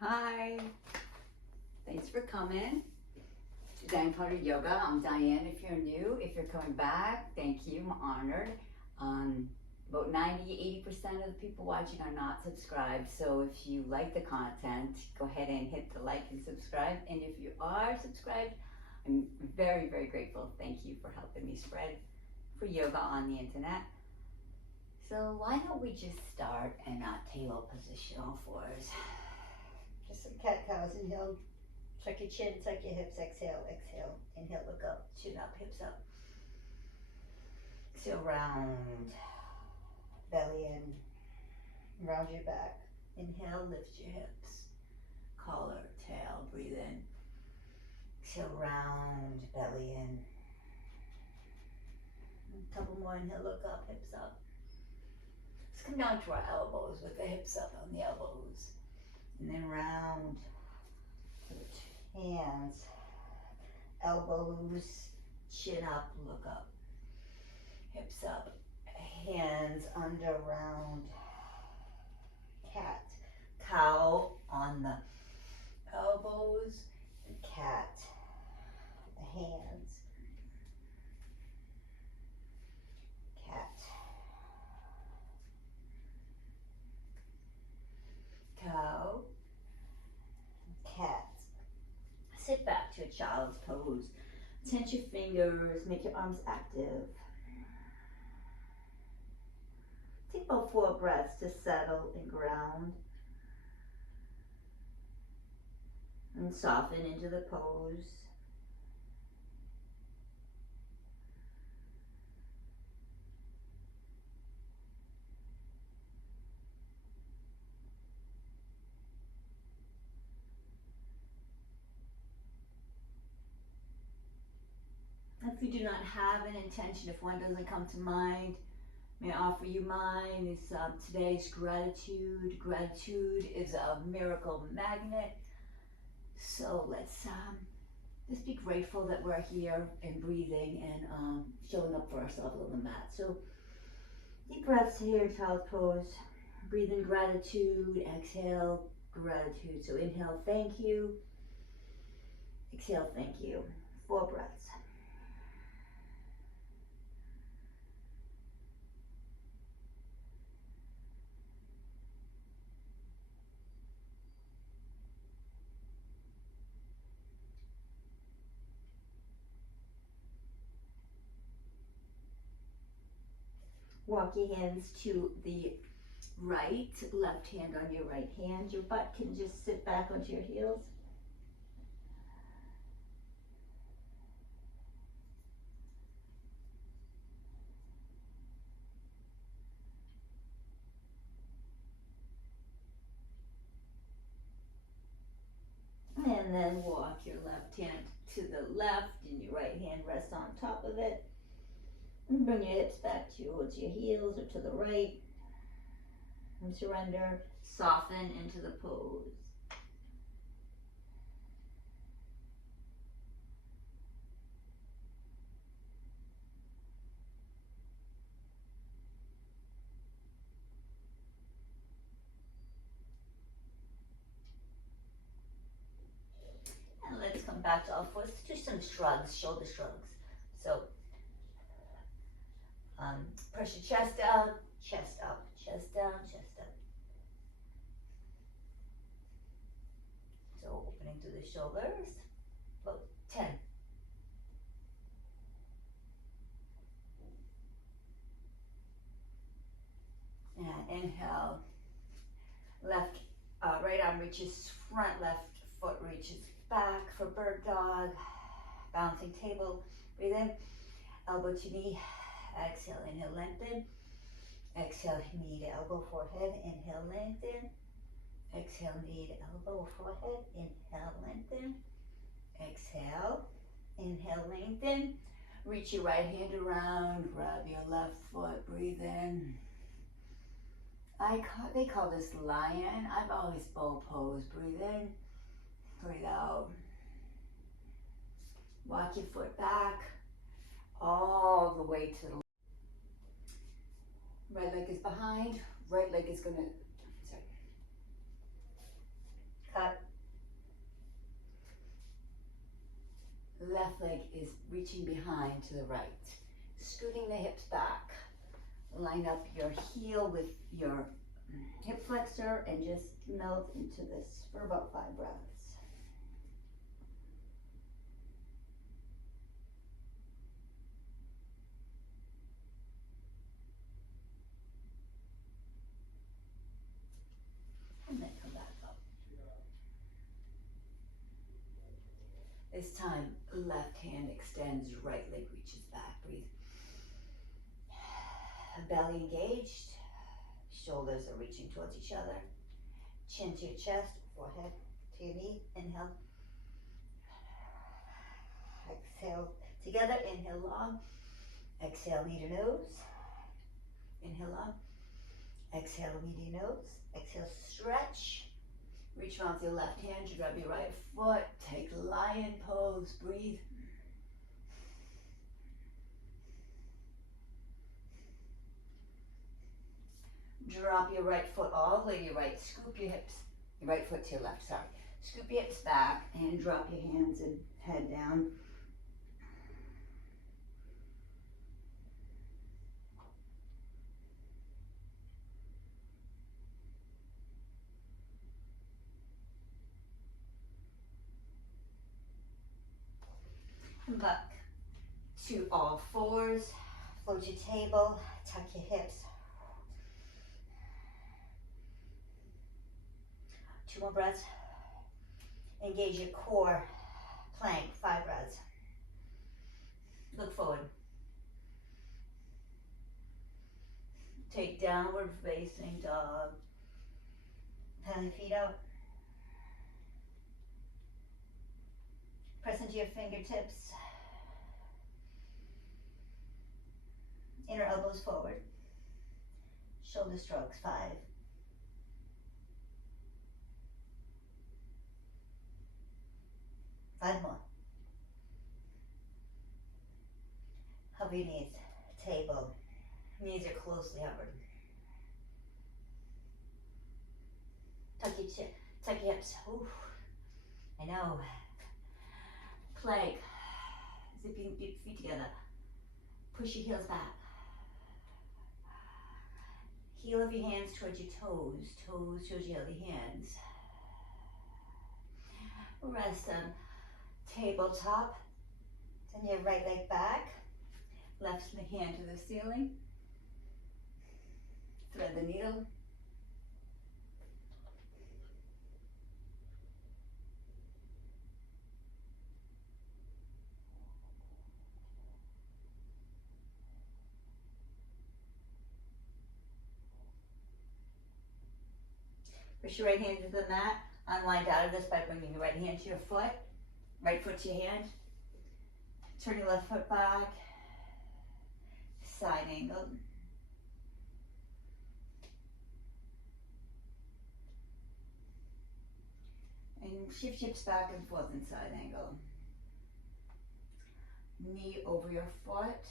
Hi, thanks for coming to Diane Potter Yoga. I'm Diane if you're new. If you're coming back, thank you, I'm honored. About 80% of the people watching are not subscribed, so if you like the content, go ahead and hit the like and subscribe. And if you are subscribed, I'm very, very grateful. Thank you for helping me spread for yoga on the internet. So why don't we just start in a table position, all fours. Just some cat-cows. Inhale, tuck your chin, tuck your hips, exhale, exhale. Inhale, look up, Chin up, hips up. Exhale, round. belly in, round your back. Inhale, lift your hips. Collar, tail, breathe in. Exhale, round, belly in. A couple more, inhale, look up, hips up. Let's come down to our elbows with the hips up on the elbows. And then round. Hands, elbows, Chin up, look up. Hips up. Hands under, round. cat, Cow on the elbows. cat, the hands, cat, Cow. cat. Sit back to a child's pose. Tense your fingers, make your arms active. Take about 4 breaths to settle and ground. And soften into the pose. If you do not have an intention, if one doesn't come to mind, may I offer you mine. Is today's gratitude. Gratitude is a miracle magnet. So let's just be grateful that we're here and breathing and showing up for ourselves on the mat. So deep breaths here in child's pose. Breathe in gratitude. Exhale, gratitude. So inhale, thank you. Exhale, thank you. 4 breaths. Walk your hands to the right, left hand on your right hand. Your butt can just sit back onto your heels. And then walk your left hand to the left and your right hand rests on top of it. And bring your hips back towards your heels or to the right. And surrender, soften into the pose. And let's come back to all fours. Let's do some shrugs, shoulder shrugs. So press your chest out, chest up, chest down, chest up. So opening through the shoulders, about 10. And inhale, left, right arm reaches front, left foot reaches back for bird dog, bouncing table. Breathe in, elbow to knee, exhale, inhale, lengthen. Exhale, knee to elbow, forehead, inhale, lengthen. Exhale, knee to elbow, forehead, inhale, lengthen. Exhale, inhale, lengthen. Reach your right hand around, grab your left foot, breathe in. They call this lion. I've always bow pose. Breathe in, breathe out. Walk your foot back all the way to the left. Right leg is behind, right leg is gonna, sorry. Cut, Left leg is reaching behind to the right. Scooting the hips back. Line up your heel with your hip flexor and just melt into this for about 5 breaths. And then come back up. This time, left hand extends, right leg reaches back. Breathe. Belly engaged. Shoulders are reaching towards each other. Chin to your chest, forehead to your knee. Inhale. Exhale together. Inhale long. Exhale, knee to nose. Inhale long. Exhale, knee to nose. Exhale, stretch. Reach around with your left hand. You grab your right foot. Take lion pose. Breathe. Drop your right foot all the way to your right. Scoop your hips, your right foot to your left, sorry. Scoop your hips back and drop your hands and head down. And back to all fours. Float your table, tuck your hips. 2 more breaths. Engage your core. Plank, 5 breaths. Look forward. Take downward facing dog. Plant feet out. Press into your fingertips. Inner elbows forward. Shoulder strokes, 5. 5 more. Hover your knees, table. Knees are closely hovered. Tuck your hips. Ooh, I know. Plank. Zipping your feet together. Push your heels back. Heel of your hands towards your toes. Toes towards your other hands. Rest on tabletop. Send your right leg back. Left hand to the ceiling. Thread the needle. Push your right hand to the mat. Unwind out of this by bringing your right hand to your foot. Right foot to your hand. Turn your left foot back. Side angle. And shift hips back and forth in side angle. Knee over your foot.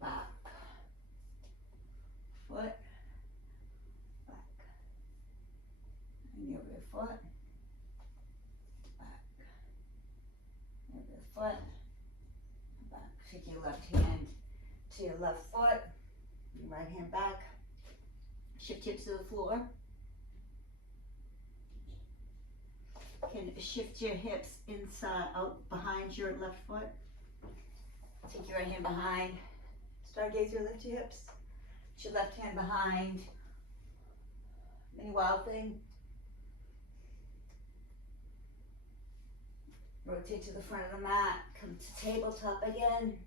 Back. Foot. Back. Knee over your foot. Back. Knee over your foot. Back. Take your left hand to your left foot. Your right hand back. Shift hips to the floor. Can shift your hips inside, out behind your left foot. Take your right hand behind. Stargazer, lift your hips. Put your left hand behind. Mini wild thing. Rotate to the front of the mat. Come to tabletop again.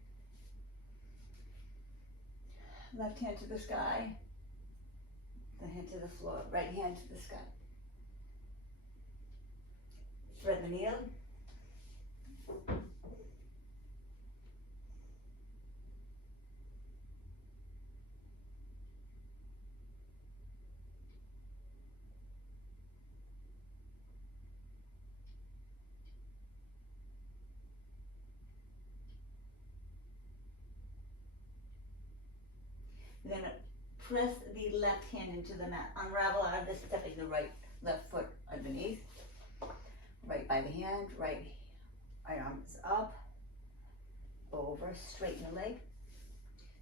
Left hand to the sky. The hand to the floor. Right hand to the sky. Thread the needle. Then press the left hand into the mat. Unravel out of this, stepping the left foot underneath. Right by the hand, right Right arm is up, over, straighten the leg.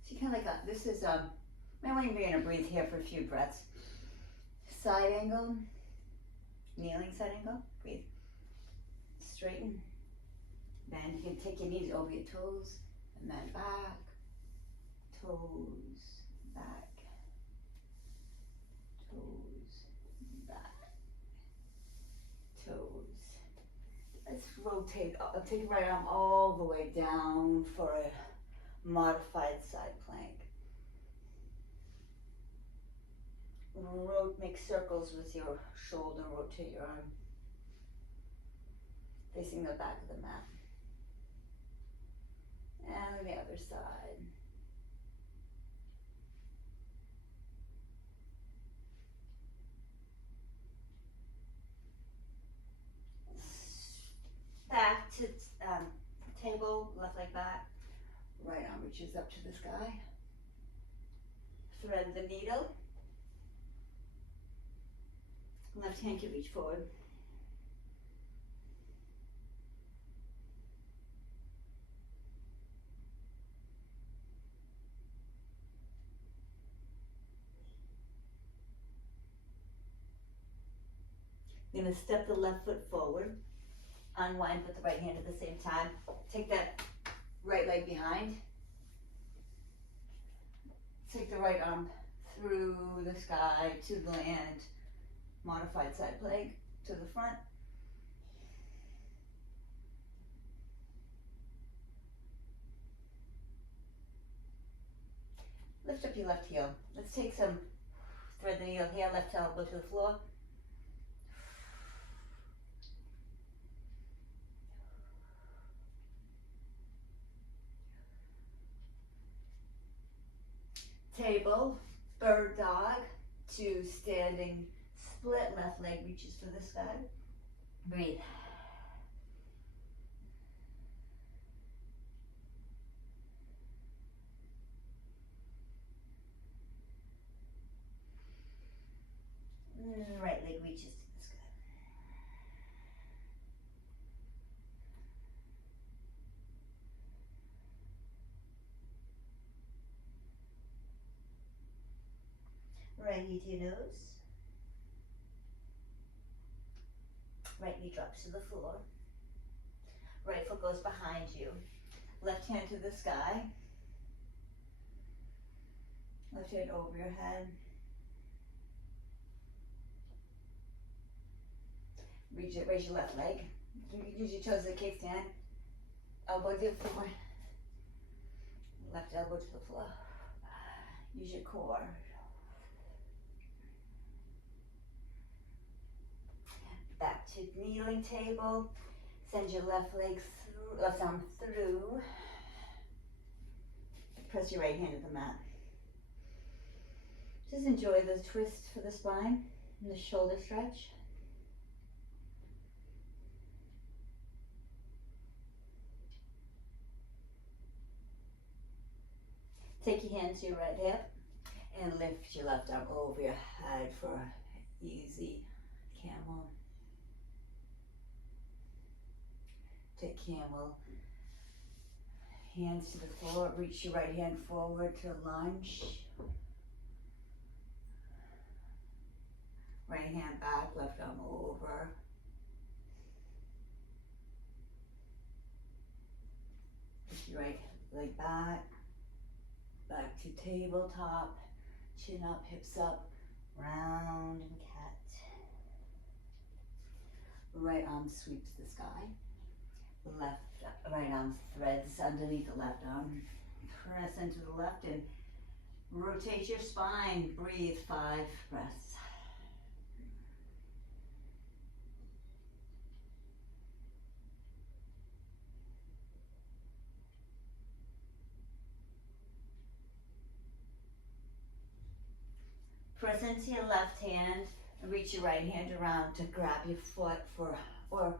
So you kind of like, this is, maybe we're gonna breathe here for a few breaths. Side angle, kneeling side angle, breathe. Straighten, bend, you can take your knees over your toes, and then back, toes, back, toes, back, toes. Let's rotate, take your right arm all the way down for a modified side plank. Make circles with your shoulder, rotate your arm, facing the back of the mat. And the other side. Back to table, left leg back, right arm reaches up to the sky. Thread the needle. Left hand can reach forward. You're gonna step the left foot forward, unwind with the right hand at the same time. Take that right leg behind. Take the right arm through the sky to the land. Modified side plank to the front. Lift up your left heel. Let's take some, thread the needle here, left elbow to the floor. Table, bird dog to standing split, left leg reaches for the sky. Breathe. Right leg reaches to the sky. Right knee to your nose. Right knee drops to the floor. Right foot goes behind you. Left hand to the sky. Left hand over your head. Raise your left leg. You can use your toes as a kickstand. Elbow to the floor. Left elbow to the floor. Use your core. Back to kneeling table. Send your left leg through, left arm through. Press your right hand to the mat. Just enjoy the twist for the spine and the shoulder stretch. Take your hand to your right hip and lift your left arm over your head for easy camel. Take camel. Hands to the floor. Reach your right hand forward to lunge. Right hand back, left arm over. Lift your right leg back. Back to tabletop. Chin up, hips up. Round and cat. Right arm sweeps the sky. Right arm threads underneath the left arm. Crescent to the left and rotate your spine. Breathe 5 breaths. Press into your left hand and reach your right hand around to grab your foot or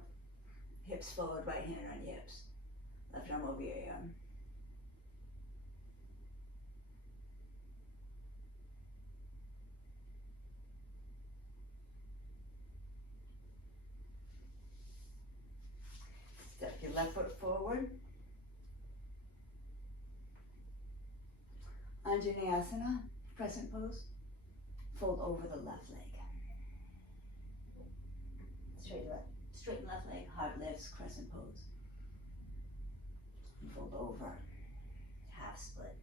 hips forward, right hand on your hips. Left arm over your arm. Step your left foot forward. Anjaneyasana, crescent pose. Fold over the left leg. Straight left. Straighten left leg, heart lifts, crescent pose. And fold over. Half split.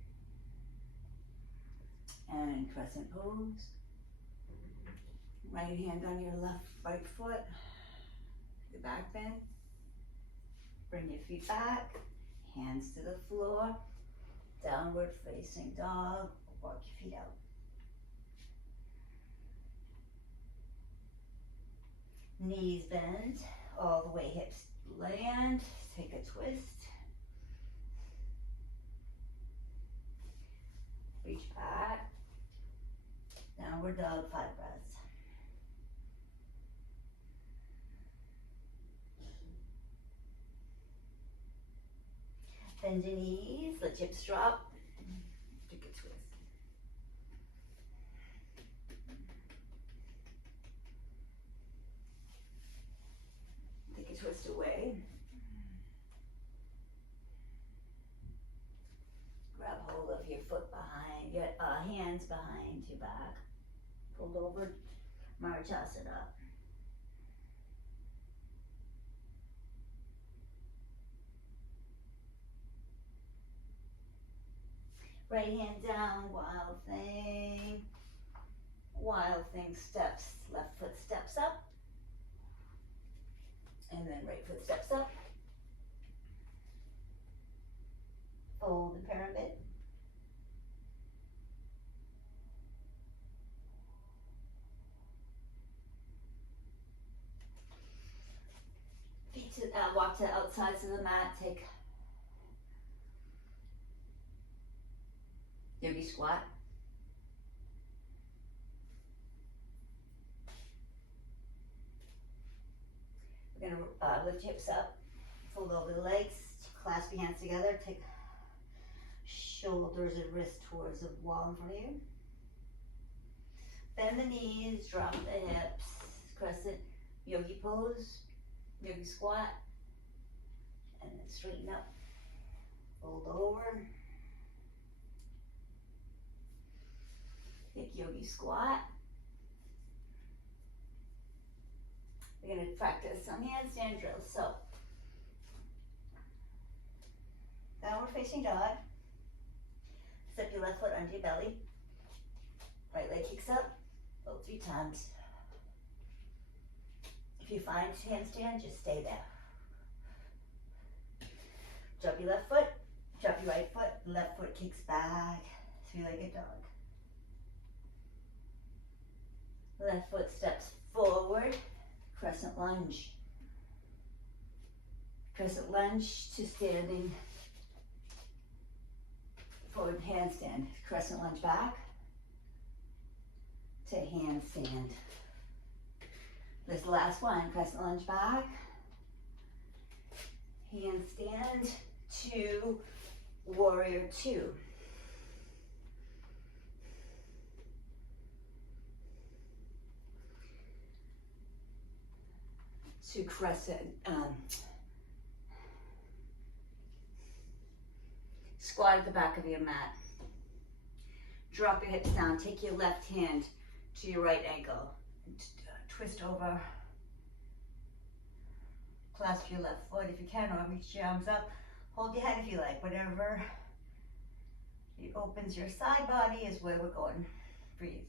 And crescent pose. Right hand on your right foot. Your back bend. Bring your feet back. Hands to the floor. Downward facing dog. Walk your feet out. Knees bend all the way, hips land. Take a twist. Reach back. Downward dog, 5 breaths. Bend your knees, let your hips drop. Take a twist. Take a twist away. Grab hold of your foot behind, your hands behind your back. Fold over, Marjasana. Right hand down, wild thing. Wild thing steps, left foot steps up. And then right foot steps up. Fold the pyramid. Feet to, walk to the outsides of the mat, take yogi squat. We're gonna lift hips up, fold over the legs, clasp your hands together, take shoulders and wrists towards the wall in front of you. Bend the knees, drop the hips, crescent yogi pose, yogi squat, and then straighten up, fold over. Take yogi squat. We're going to practice some handstand drills. So, downward facing dog. Step your left foot under your belly. Right leg kicks up, both 3 times. If you find handstand, just stay there. Drop your left foot, drop your right foot, left foot kicks back, 3-legged dog. Left foot steps forward, crescent lunge. Crescent lunge to standing forward handstand. Crescent lunge back to handstand. This is the last one, crescent lunge back, handstand to warrior 2. To crescent, squat at the back of your mat. Drop your hips down, take your left hand to your right ankle. Twist over, clasp your left foot if you can, or reach your arms up. Hold your head if you like, whatever. It opens your side body is where we're going. Breathe.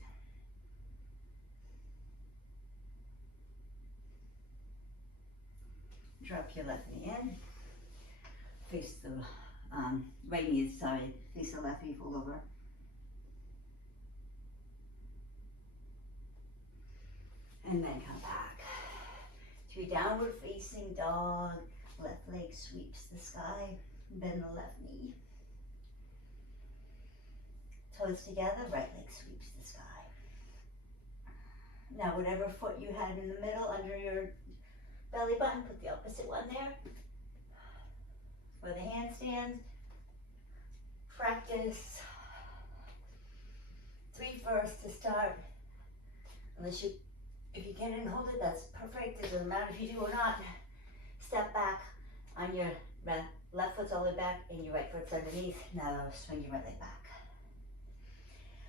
Drop your left knee in, face the right knee, face the left knee, fold over. And then come back to your downward facing dog. Left leg sweeps the sky, bend the left knee. Toes together, right leg sweeps the sky. Now whatever foot you had in the middle under your belly button, put the opposite one there. For the handstands, practice 3 first to start. If you get it and hold it, that's perfect. It doesn't matter if you do or not. Step back On your left foot's all the way back and your right foot's underneath. Now swing your right leg back.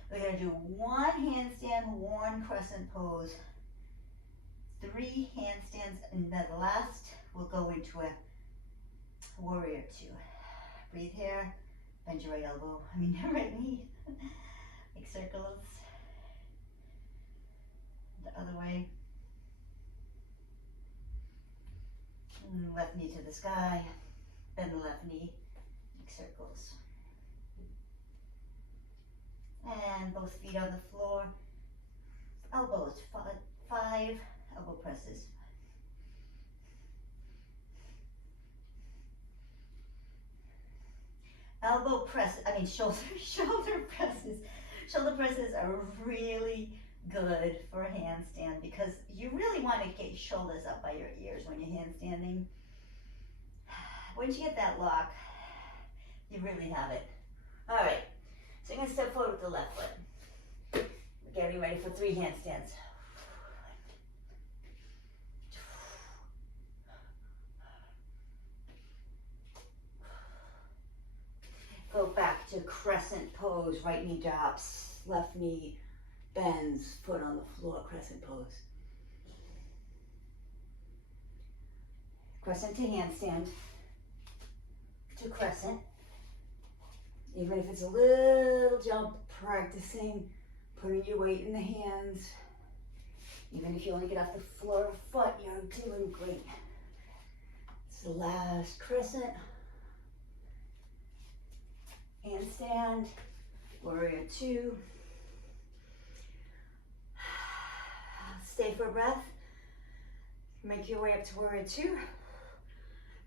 We're gonna do one handstand, one crescent pose, 3 handstands, and then the last we'll go into a warrior 2. Breathe here, bend your right elbow, your right knee, make circles. The other way. Left knee to the sky, bend the left knee, make circles. And both feet on the floor, elbows, 5 elbow presses. Shoulder presses. Shoulder presses are really good for a handstand because you really want to get your shoulders up by your ears when you're handstanding. Once you get that lock, you really have it. All right, so you're gonna step forward with the left foot. We're getting ready for 3 handstands. Go back to crescent pose, right knee drops, left knee bends, foot on the floor, crescent pose. Crescent to handstand, to crescent. Even if it's a little jump, practicing putting your weight in the hands. Even if you only get off the floor of foot, you're doing great. It's the last crescent. Handstand, warrior 2. Stay for a breath. Make your way up to warrior 2.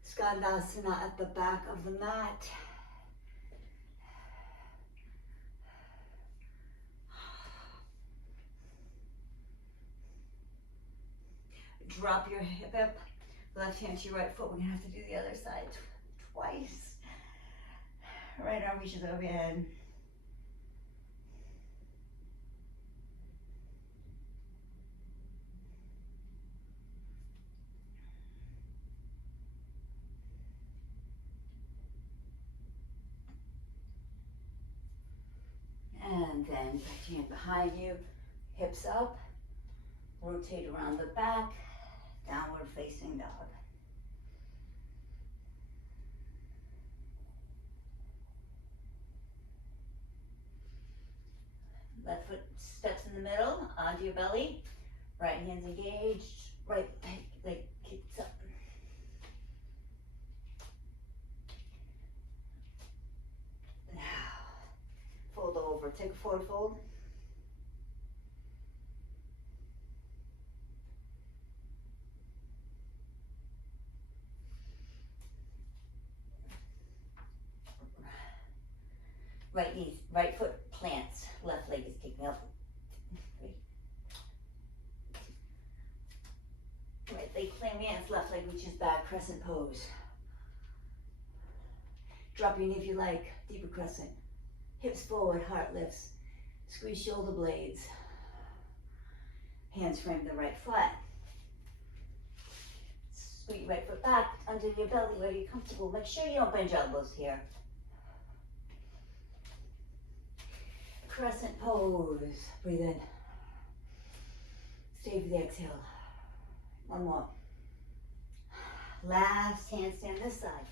Skandasana at the back of the mat. Drop your hip up, left hand to your right foot. We're gonna have to do the other side twice. Right arm reaches overhead. And then put your hand behind you, hips up, rotate around the back, downward facing dog. Left foot steps in the middle, onto your belly, right hand's engaged, right leg kicks up. Now, fold over, take a forward fold. Right foot plants, left leg is kicking up. Right leg plants, left leg reaches back, crescent pose. Drop your knee if you like, deeper crescent. Hips forward, heart lifts. Squeeze shoulder blades. Hands frame the right foot. Squeeze right foot back, under your belly where you're comfortable. Make sure you don't bend your elbows here. Crescent pose. Breathe in. Stay for the exhale. One more. Last handstand this side.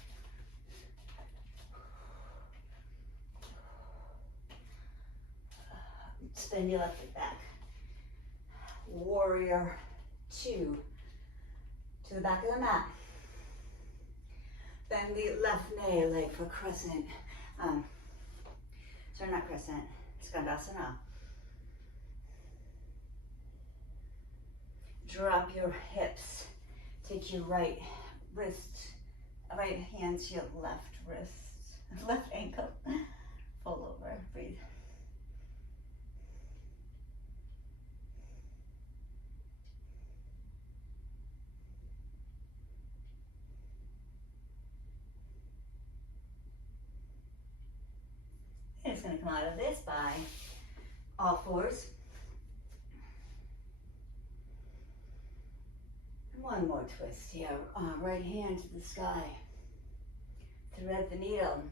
Spin your left foot back. Warrior 2 to the back of the mat. Bend the left knee leg for crescent. Sorry, not crescent. Skandasana. Drop your hips. Take your right hand to your left wrist, left ankle. Fold over. Breathe. And it's going to come out of this by all fours. One more twist here. Right hand to the sky. Thread the needle.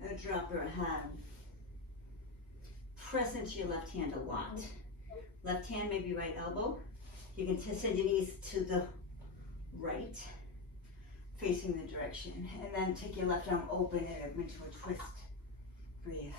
Now drop your hand. Press into your left hand a lot. Left hand, maybe right elbow. You can send your knees to the right, facing the direction. And then take your left arm, open it up into a twist. Breathe.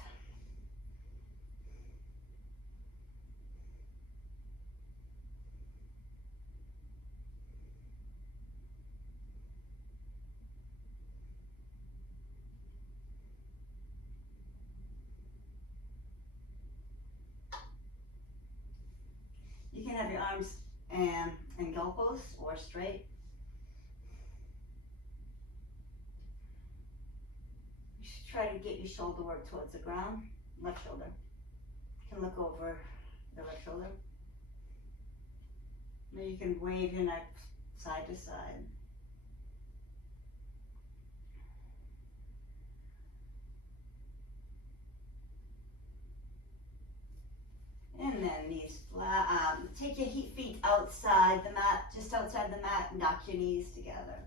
You can have your arms in elbows or straight. You should try to get your shoulder work towards the ground. Left shoulder. You can look over the left shoulder. Now you can wave your neck side to side. And then knees flat. Take your feet outside the mat, just outside the mat, and knock your knees together.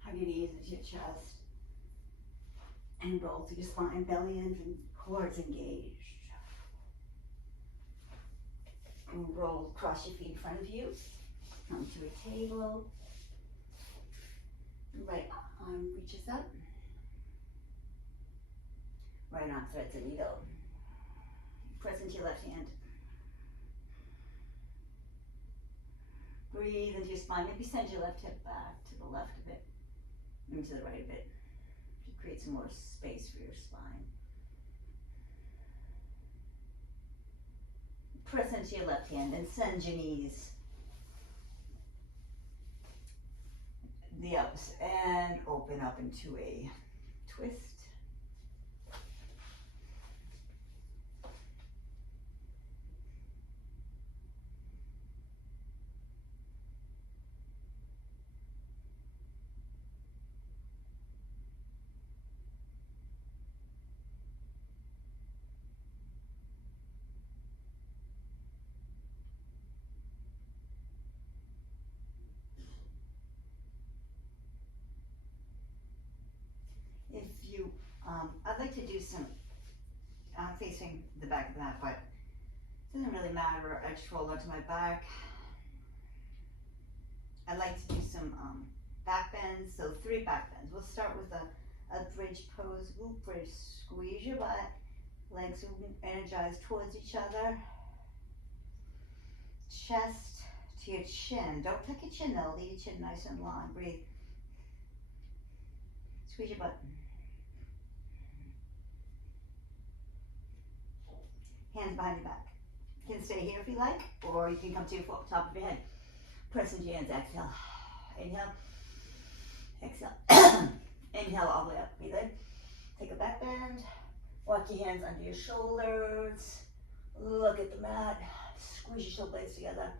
Hug your knees into your chest. And roll through your spine, belly in, and quads engaged. And roll across your feet in front of you. Come to a table. Right arm reaches up. Right arm threads a needle. Press into your left hand. Breathe into your spine. Maybe send your left hip back to the left a bit. And to the right a bit. To create some more space for your spine. Press into your left hand and send your knees the ups and open up into a twist. If you, I'd like to do some, facing the back of the mat, but it doesn't really matter. I just roll onto my back. I'd like to do some back bends, so 3 back bends. We'll start with a bridge pose, glute bridge. Squeeze your butt, legs energize towards each other. Chest to your chin. Don't tuck your chin though, leave your chin nice and long. Breathe. Squeeze your butt. Hands behind your back. You can stay here if you like, or you can come to your top of your head. Press into your hands, exhale. Inhale. Exhale. Inhale all the way up. Breathe in. Take a back bend. Walk your hands under your shoulders. Look at the mat. Squeeze your shoulder blades together.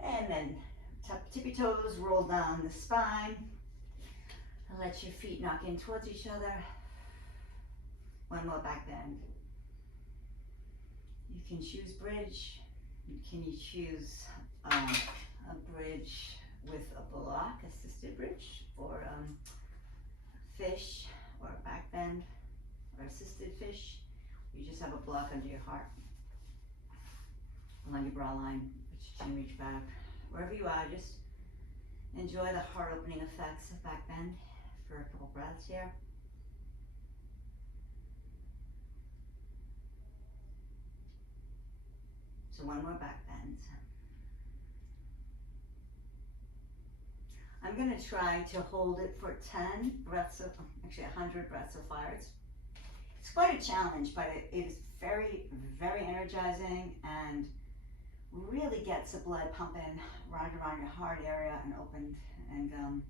And then tip your toes, roll down the spine. And let your feet knock in towards each other. One more back bend. You can choose bridge. Can you choose a bridge with a block, assisted bridge, or fish, or a back bend, or assisted fish? You just have a block under your heart, along your bra line. Let your chin reach back. Wherever you are, just enjoy the heart opening effects of back bend for a couple breaths here. So one more back bend. I'm going to try to hold it for 10 breaths of, actually 100 breaths of fires. It's quite a challenge, but it is very, very energizing and really gets the blood pumping right around your heart area and opened, and it'll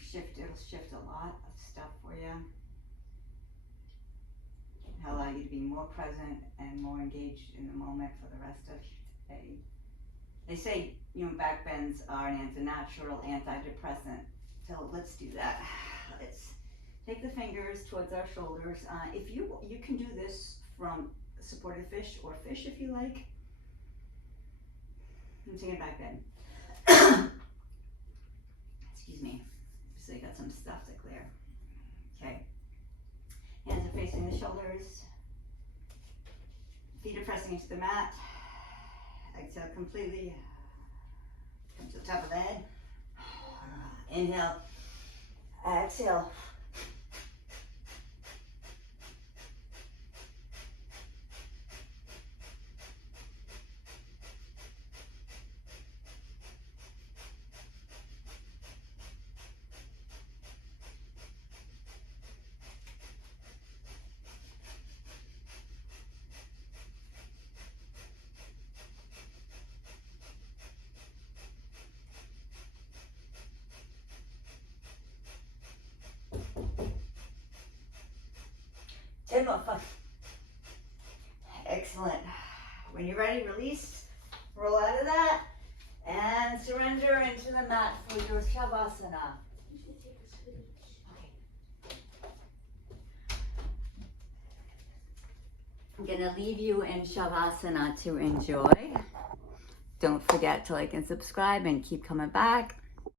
shift a lot of stuff for you. It'll allow you to be more present and more engaged in the moment for the rest of the day. They say, backbends are a natural antidepressant. So let's do that. Let's take the fingers towards our shoulders. If you can do this from supported fish or fish if you like. I'm taking it back then. Excuse me. So you got some stuff to clear. Okay. Hands are facing the shoulders. Feet are pressing into the mat. Exhale completely. Come to the top of the head. Inhale. Exhale. More. Excellent. When you're ready, release, roll out of that, and surrender into the mat for your Savasana. Okay. I'm gonna leave you in Savasana to enjoy. Don't forget to like and subscribe and keep coming back.